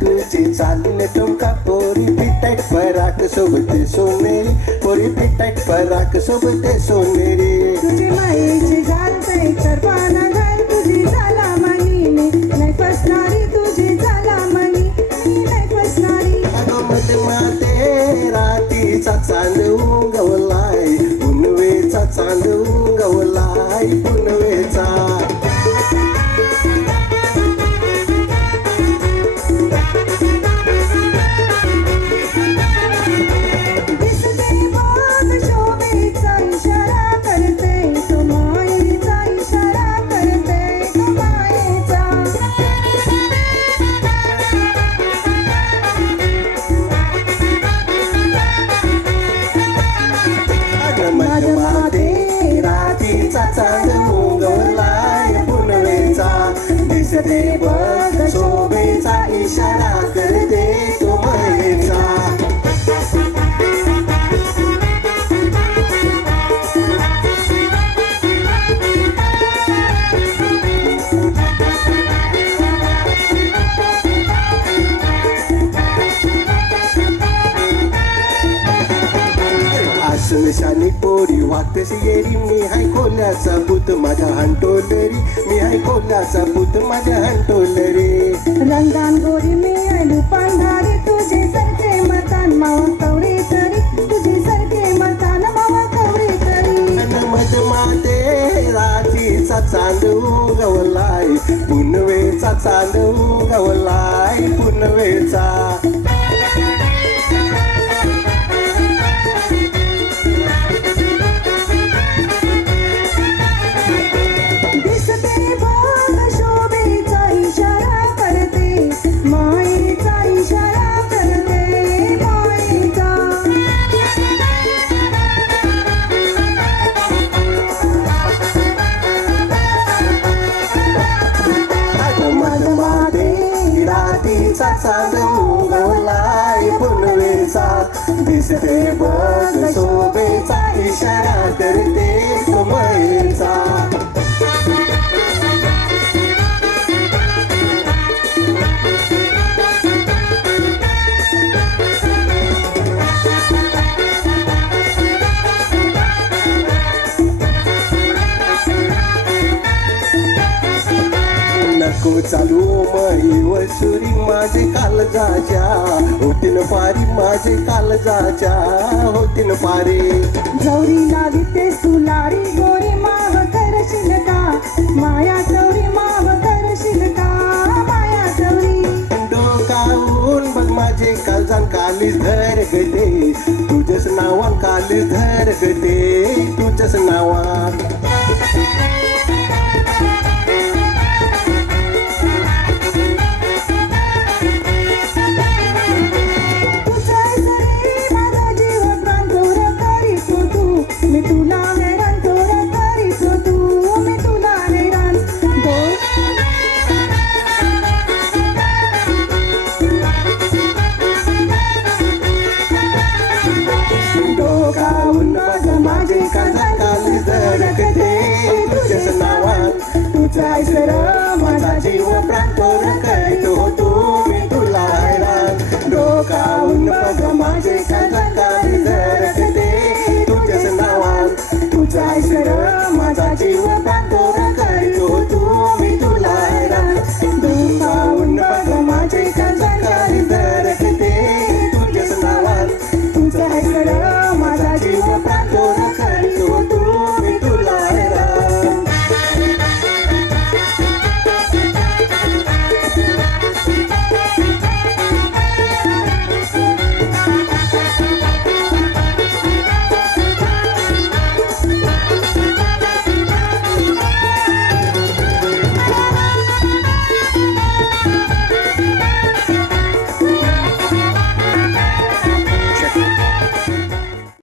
तुझी चालीन ठुमका पोरी पिटाईट पराक सोबते सोनेरी पोरी पिटाईट पराक सोबते सोनेरी तुझी मायेची घालते तर पाना घाल तुझी झाला मनी मी नाही फसणारी तुझी झाला मनी मी नाही फसणारी मध्ये माते रातीचा चांद उगवलाय पुनवेचा चांद उगवलाय पुनवेचा चांद उगवलाय पुनवेचा दिसते बघ शोभेचा इशारा करते तो मयेचा निशानी पोरी वागतेस येरी मी हाय कोल्याचा भूत माझ्या हंटोलरी मी हाय कोल्याचा भूत माझ्या हंटोलरी रंगान गोरी मी आलू पांढारी तुझे सारखे मतान मावा कवडे तरी तुझे सारखे मतान मावा कवडे तरी मध माते रातीचा चांद उगवलाय पुनवेचा चांद उगवलाय पुनवेचा चांद उगवलाय पुनवेचा दिसते बघ शोभेचा इशारा करते तो मयेचा नको चालू मई वसुरी माझे कालजाच्या होतीन पारी माझे कालजाच्या होतीन पारी जवरी लावितेस तू लारी गोरी माव करशील का माया चौरी माव करशील का माया चौरी डोकावून बघ माझे कालजान कालीच धर गते तुझ्याच नावान कालीच धर गते तुझ्याच नावान माझे काली धडकते तुझ्याच नावात तुझा सर माझा जीव प्राण